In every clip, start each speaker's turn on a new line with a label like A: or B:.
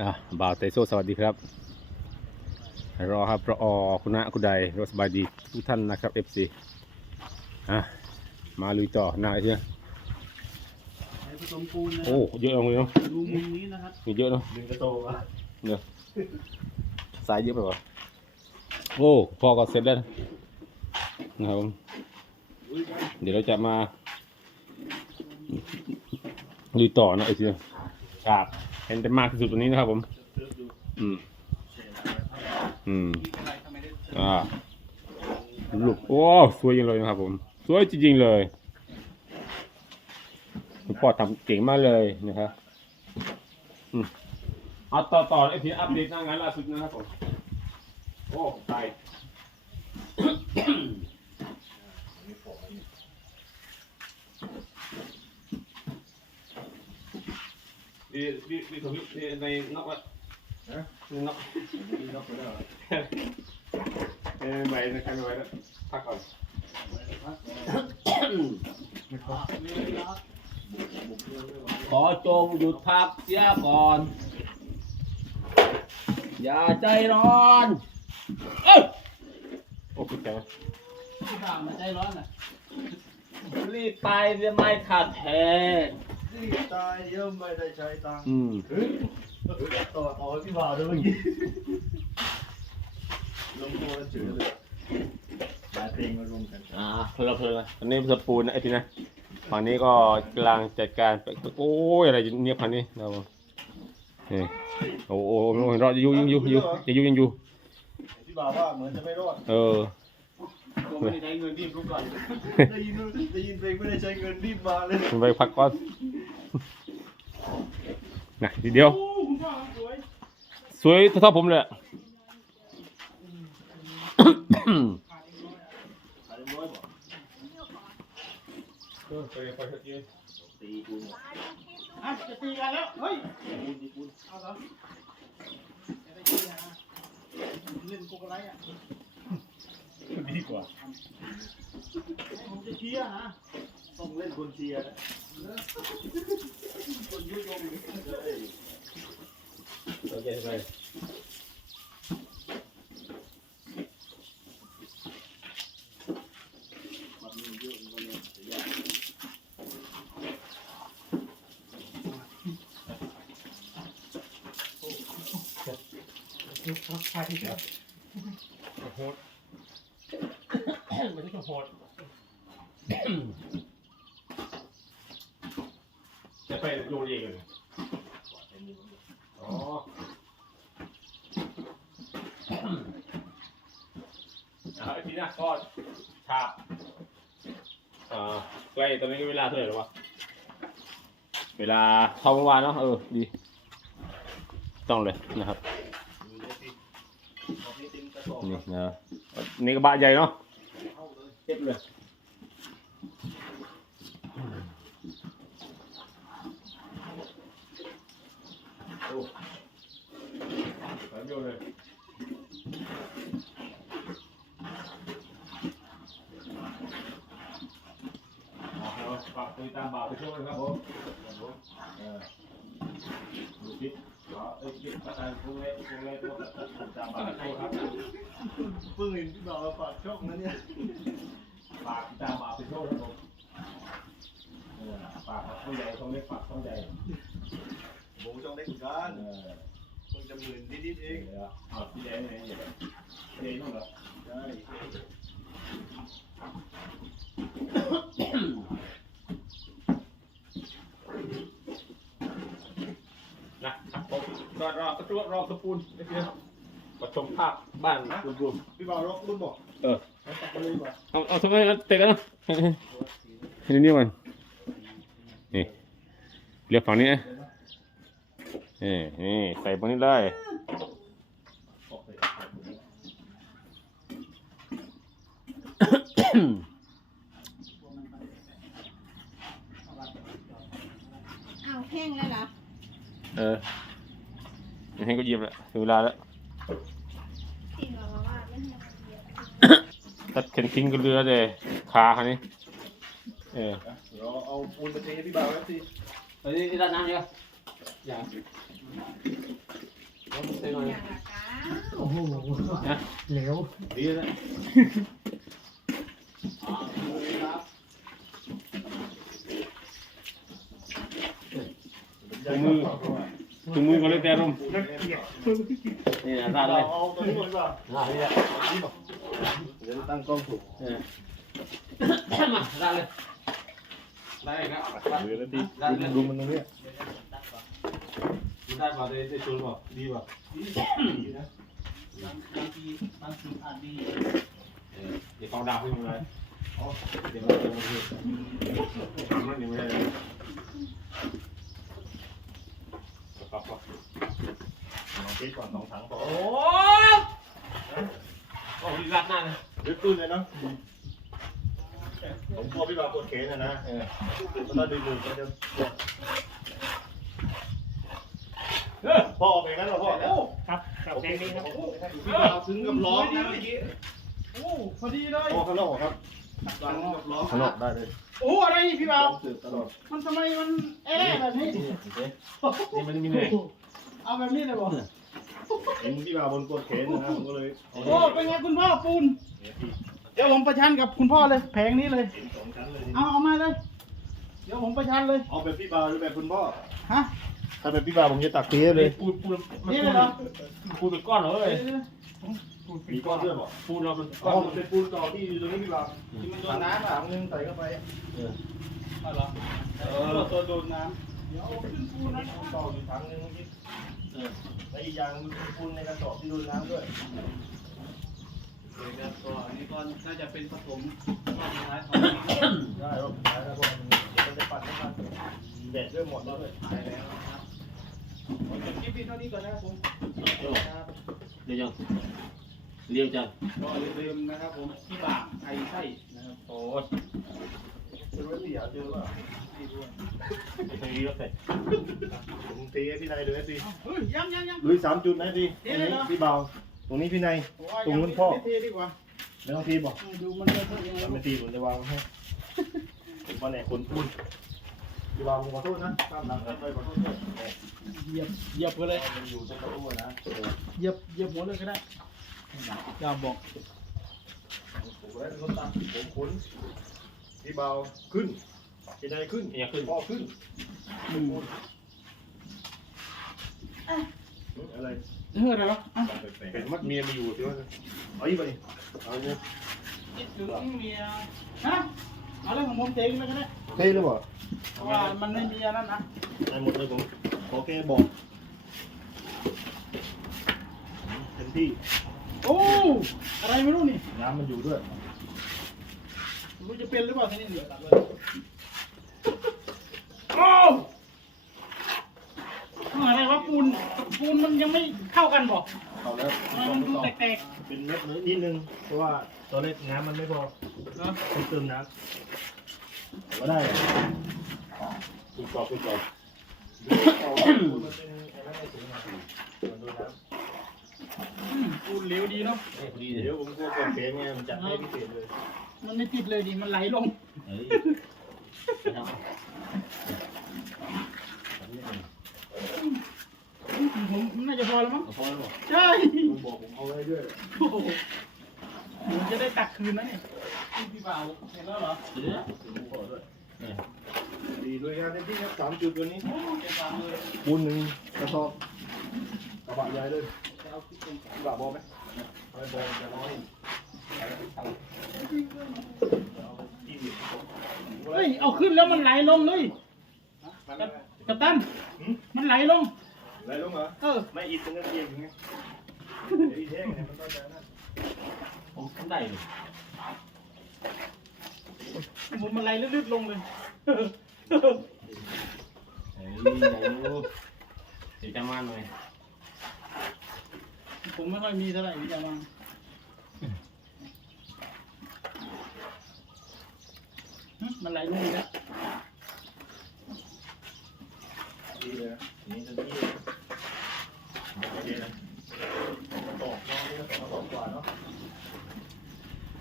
A: อะบ่าวเตโซสวัสดีครับ รอครับรอคุณะคุณใดรสบายดีทุกท่านนะครับ FC อะมาลุยต่อหน้าไอ้เชี่ย
B: ใช้ผสมปูนนะครั
A: โอ้เยอะเลยเนาะ
B: ดูมุมนี้นะครับ
A: มีเยอะเนาะ
B: หนึ่งกระโตวะ
A: เนี่ยสายเยอะไปวะโอ้พอก็เสร็จแล้วนะครับผมเดี๋ยวเราจะมาลุยต่อนะไอ้เชี่ยครับ เห็นแต่มากที่สุดตัวนี้นะครับผม อืม อืม อ่าลูกโอ้สวยจังเลยนะครับผม สวยจริงๆเลยคุณพ่อทำเก่งมากเลยนะครับอืมเอาต่อต่อไอพีอัปเดตหน้างานล่าสุดนะครับผม โอ้ตาย ดีดีดีของพี่ในนอกวะในนอกเอ้ยไม่นะใครไม่ไหวแล้วพักก่อนขอจงหยุดพักเสียก่อน อย่าใจร้อนเอ้ยโอ้คุณแก
B: ที่บ้านมันใจร้อนอะ
A: รีบไปจะไม่ขาดแท้
C: นี่ ตายเยอะไม่ได้ใช้ตังค์
A: อืม
C: ต่อต่อพี่บ่าวด้วยเมื่อกี้ลงตัวแล้วเฉยเลยหลายเพลงมารวมกัน
A: อ่าเพลินเพลินนะอันนี้สปูนนะไอ้ทีนะฝั่งนี้ก็กำลังจัดการไปโอ้ยอะไรเนี่ยพันนี้เรานี่โอ้โหรอดอยู่ยังอยู่อยู่ยังอยู่ยังอยู่
C: พี่บ่าวว่าเหมือนจะไม่รอด
A: เออ
B: ผมไม่ได้ใช้เงินรีบรู้ก่อน
C: ได้ยินได้ยินเพลงไม่ได้ใช้เงินรีบมาเลย
A: คุณไปพักก่อน นะทีเดียว
B: สวย
A: เท่าผมเลยจะ
B: ตีกันแล้ว เฮ้ยเอาเหรอจะได้ตีอะเล่นกโกไลท์อะ
A: ดีกว่า
B: ผมจะเชียร์นะ
C: ต้องเล่นคนเชียร์นะ
B: คนยุยง
A: โอเคไป
C: มันมีเยอะมันมีเยอะ
B: ใครเนี่ย
A: โหดไม่ใช่โหด จะไปโยนเองเลยอ๋ออ่าไอ้ทีน่ะก็ฉาบอ่าใกล้ตอนนี้ก็เวลาเท่าไหร่แล้ววะ เวลาเท่าเมื่อวานเนาะเออดี ต้องเลยนะครับ
C: นี่
A: นะนี่ก็บะใหญ่เนาะ
C: เจ็
A: บเลย แป๊บเดียวเลยเอาให้เราฝากติดตามบ่าวไปช่วยนะครับผมครับผมเออดูคลิปเอาเอ้ยคลิปประธานพวกเล็กพวกเล็กตัวติดตามบ่าวไปช่วยครับ
C: เพิ่งเห็นพี่บ่าวมาฝากช่องนะเนี่ย
A: ฝากติดตามบ่าวไปช่วยครับผมเออฝากช่องใหญ่ช่องเล็กฝากช่องใหญ่
C: ผมช่องเล็กเหมือนกัน
A: เออ
C: เพิ่งจะหมื่นนิดๆเอ
A: เองงเอาพี่แดงไหนเนี่ยเดงต้องเหรอ
C: ใช่
A: นะครับผมก็รอสักครู่รอสปูนนิดเดียวมาชมภาพบ้านรวม
C: พี่บ่าวล็อกรุ่นบอก
A: ๆเออ
C: เอาตัดมาเลยดีกว่า
A: เอาเอาทำไมเตะกันนะให้ดูนี่มันนี่เรียกฝั่งนี้นะ นี่นี่ใส่ฝั่งนี้เลย
D: เอาแห้งแล้วเหรอ
A: เออให้ก็เยี่ยมแล้วถึงเวลาแล้ว
D: จริงเหรอว่าไม่แห้งเยอะ
A: ตัดเข็นทิ้งก็เรือเลยขาคันนี้ เออ
C: เราเอาปูนมาเทให้พี่บ่าวแล้วสิ
B: เฮ้ยนี่ด้านน้ำเยอะอย่า
A: ใส่หน่อย
D: อย่างละก้า
B: โอ้โหเหลว
A: ดีแล้วถุงมือถุงมือก็เลยแต่ลม
B: นักเกียรติ
A: นี่นะราเลย
C: เอาตัวนี้ก่อนดีกว่า
A: ราดเลย
C: เดี๋ยวตั้งกล้องถูก
A: เออมาราเลยได้ครับ
C: เดี๋ยวดีดูมันตรงนี้
A: ได้ป่ะได้ได้ชวนป่ะดีป่ะดีนะ
B: บางทีบางทีอาจดี
A: เดี๋ยวเขาดาวให้มึงเลยเดี๋ยวมันจะมาที่มันนี่ไม่ได้เลยก็ก็
C: ลองเทสก่อนสองถังพอ
A: โอ้โอ้ดีรัดหน้าเลย
C: ลึกตื้นเลยเนาะผมกลัวพี่บ่าวปวดแขนนะนะ
A: เออ
C: มันต้องดึงมือมันจะ พ่อออกไปงั้นเหรอพ่อโอ้
B: ครับกับแดงนี้ครับ
C: พี่บ่าวถึงกับร้องนะเมื่อกี้
B: โอ้พอดีเลย
C: พ่อข้างนอกครับข้างนอกร้องข้างนอกได้เลย
B: โอ้อะไรนี่พี่บ่าว
C: ร้องสืบตลอด
B: มันทำไมมันแอะแบบนี้
A: นี่มันมีเลย
B: เอาแบบนี้เลยบอก
C: เห็นพี่บ่าวบนปวดแขนนะผมก็เลย
B: โอ้เป็นไงคุณพ่อปูนเดี๋ยวผมประชันกับคุณพ่อเลย แผงนี้เลย
C: เห็นสองชั้นเลย
B: เอาเอามาเลย เดี๋ยวผมประชันเลย
C: เอาแบบพี่บ่าวหรือแบบคุณพ่อ
B: ฮะ
C: ถ้าแบบพี่บ่าวผมจะตักเทเลย
A: ปูนปูนมัน
B: นี่เลยเหรอ
A: ปูนเป็นก้อนเหรอเอ้ย
B: เดี๋ยว
C: มีก้อนด้วยบอก
A: ปูนเราเป็น
C: อ๋
A: ก้
C: อ
A: อน
C: มันเป็นปูนต่อที่อยู่ตรงนี้พี่บ่าวที่มันโดนน้ำถังนึงใส่เข้าไป
B: ๆเอาเหรอเออตัวโดนน้ำเดี๋ยวเอาขึ้นปูนนะ
C: ต่ออยู่ถังนึงเมื่อกี้และอีกอย่างมันเป็นปูนในกระสอบที่โดนน้ำด้วย
B: โอเคครับก็อันนี้ก็น่าจะเป็นผสมรอบสุดท้ายของ
C: ได้รอบ สุดท้ายแล้วก็มันะปั่นน้ำมันแบตเริ่มหมดแล้วด้วย
B: แล้วนะครับผมจะคลิปนี้เท่านี้ก่อนนะครับผมครับ
A: เดี๋ยวยังเรียวจัง
B: ก็อย่าลืมนะครับผมที่บากไทยไส้นะครับ
A: โอ้ย
C: เจอไว้ที่อยากเจอว่า
B: ที่ด้วย
A: ไม่เคยรียวแต่
C: ผมตีให้พี่นายดูให้พี่
B: เฮ้ยยังยังยัง
C: ลุยสามจุดนะพี่ตรงนี้พี่เบาตรงนี้พี่นายตรงนู้
B: ไม่
C: นพ่อ
B: ไม่เทดีกว่า
C: ไม่ต้องทีบอก
B: ดูมันจะเป็นยังไง
C: ไม่ตีผมจะวางให้ ว่าแหนขนปูนพี่เบาผมขอโทษนะตามหลังกันไปขอโทษด้วย
B: เหยียบเหยียบไปเลย
C: มันอยู่ตรงประตูนะ
B: เหยียบเหยียบหัวเลยก็ได้อย่าบอก
C: ผมได้รถตัดผมขนพี่เบาขึ้นพี่นายขึ้น
A: ยังขึ้น
C: พ่อขึ้น
B: อืม
C: อะไร
B: เฮ้ยอะไรวะอะ
C: เป็นมัดเมียมาอยู่ที่ว่าเอาอีกไปเอาเนี่ย
B: คิดถึงเมียฮะ เอาเรื่องของผมเจ๊งไปก็ได้
C: เท่หรือเปล่า
B: เพราะว่ามันไม่มีอันนั้นนะ
C: ได้หมดเลยผมขอแค่บอกเต็มที่
B: โอ้อะไรไม่รู้นี่
C: น้ำมันอยู่ด้วย
B: ไม่รู้จะเป็นหรือเปล่าทีนี้เดี๋ยวตัดเลยโอ้อะไรวะปูน ปูนมันยังไม่เข้ากันบอก
C: เอาแล้ว
B: ทำไมมันดูแตก
C: เป็นเม็ดนิดนึง เพราะว่าตอนแรกน้ำมันไม่พอ
B: ๆเนาะ
C: ต้องเติมน้ำก็ได้คุณกรอบคุณกรอบมันเป็นอะไรไม่ถึงนะมันโดนน้
B: อืมปูนเหลวดีเนาะ
A: เอ้ยพอดีำเลย
C: เดี๋ยวผมกลัวกดเข็มไงมันจัดให้พิเศษเลย
B: มันไม่ติดเลยดิมันไหลลง
A: เฮ้ยไปทำ
B: ผมน่าจะพอแล้วมั้ง
A: เอาพอแล้วบอก
B: ใช่
C: ผมบอกผมเอาไว้ด้วย
B: โอ้โหผมจะได้ตักคืนนะเนี่ยพี่พี่บ่าวเห็นแล้วเหรอ
A: เดี๋ยวนะ
C: ผมขอด้วย
A: เออ
C: ดีด้วยงานเต็มที่ครับสามจุดวันนี้
B: โอ้เก็บฟังเลย
C: ปูนหนึ่งกระสอบกระบะใหญ่เลย
B: จะเอาขึ้นเป็น
C: กระบะบอไหมไม่บอจะน้อย
B: เฮ้ยเอาขึ้นแล้วมันไหลลงเลยกัปตันมันไหลลง
C: อะ ไรลงเหรอ
B: เออ
C: ไม่อิดเป็นเทียมไงอีแท่งเนี่ยมันต้องจะนั่น
A: ผมทำได้เลย
B: ผมมันไหลลึกๆลงเลย
A: เฮ้ยไหนดูเดี๋ยวจะมาหน่อย
B: ผมไม่ค่อยมีเท่าไหร่พี่จะมาหึมันไหลลงอีกแล้ว
C: ดีเลยนะนี่ทันที โอเคนะตอกน้องนี่ก็สองสองกว่าเนาะ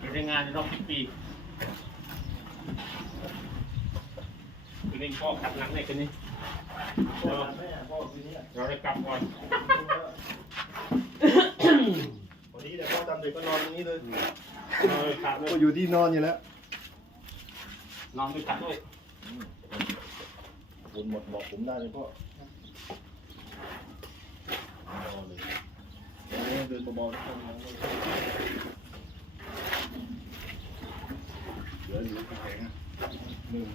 A: มีแต่งานในรอบสิบปีคือนี่พ่อขัดหลังในคืนนี้
C: พ่อแม่พ่อคืนนี้
A: เอเราจะกลับก่อน
C: วันนี้เดี๋ยวพ่อจำเด็กก็นอนตรงนี้เลย
A: เราจะกลับเลย
C: ก็อยู่ที่นอนอยู่แล้ว
A: นอนด้วยกันด้วย
C: คุณหมดบอกผมได้เลยพ่อรอ เลยเดินเบาๆนะครับเหลืออยู่แข็งหนึ่ง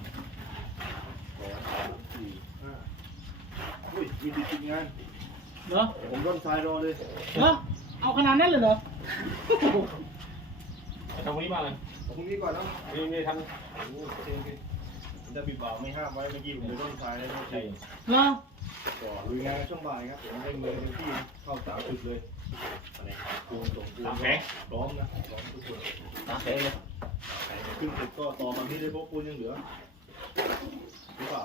C: สองสามสี่ห้าอุ้ยมีดีจริงงาน
B: เหรอ
C: ผมร่อนทรายรอเลย
B: เหรอเอาขนาดนั้นเลยเหรอ
A: ทำวันนี้บ้างเลย
C: เอาพรุ่งนี้ก่อนเนาะ
A: นี่นี่ท
C: โอ้โหโอเคโอเคผมจะบีบบ่าวไม่ห้ามไว้เมื่อกี้ผมไปร่อนทรายแล้วไม่ใช่
B: เหรอ
C: ก็ลุยงานช่วงบ่ายครับผมได้มือเต็มที่เข้าสามจุดเลยอะไรปูนส่งปูนำ
A: ตามแข็ง
C: พร้อมนะพร้อมทุกคน
A: ตามแข็งเลย
C: ใส่ขึ้นเสร็จก็ต่อมาที่ได้พวกปูนยังเหลือหรือเปล่า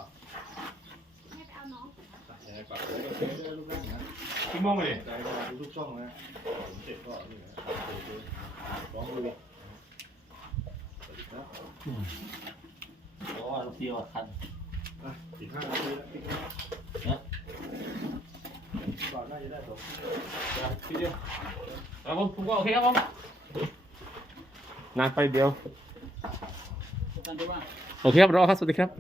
D: ให้ไปเอาน้อง
C: ใช่ปะแล้วก็เทได้ลูกนั่งนะ
A: พี่มองไปเลย
C: ใจก็ทุกช่องนะผมเสร็จก็นี่นะโอเคพร้อมลุยสวัสดีครับ
E: เพราะว่าลูกเดียวอะคัน
C: อะสิบห้านาทีแล้วพี่ครับ
E: เนี่ย
C: บ่าวน่าจะได้สอง
A: พี่เดียวแล้วผมผมก็โอเคครับผมนานไปเดียว โอเคครับรอครับ สวัสดีครับ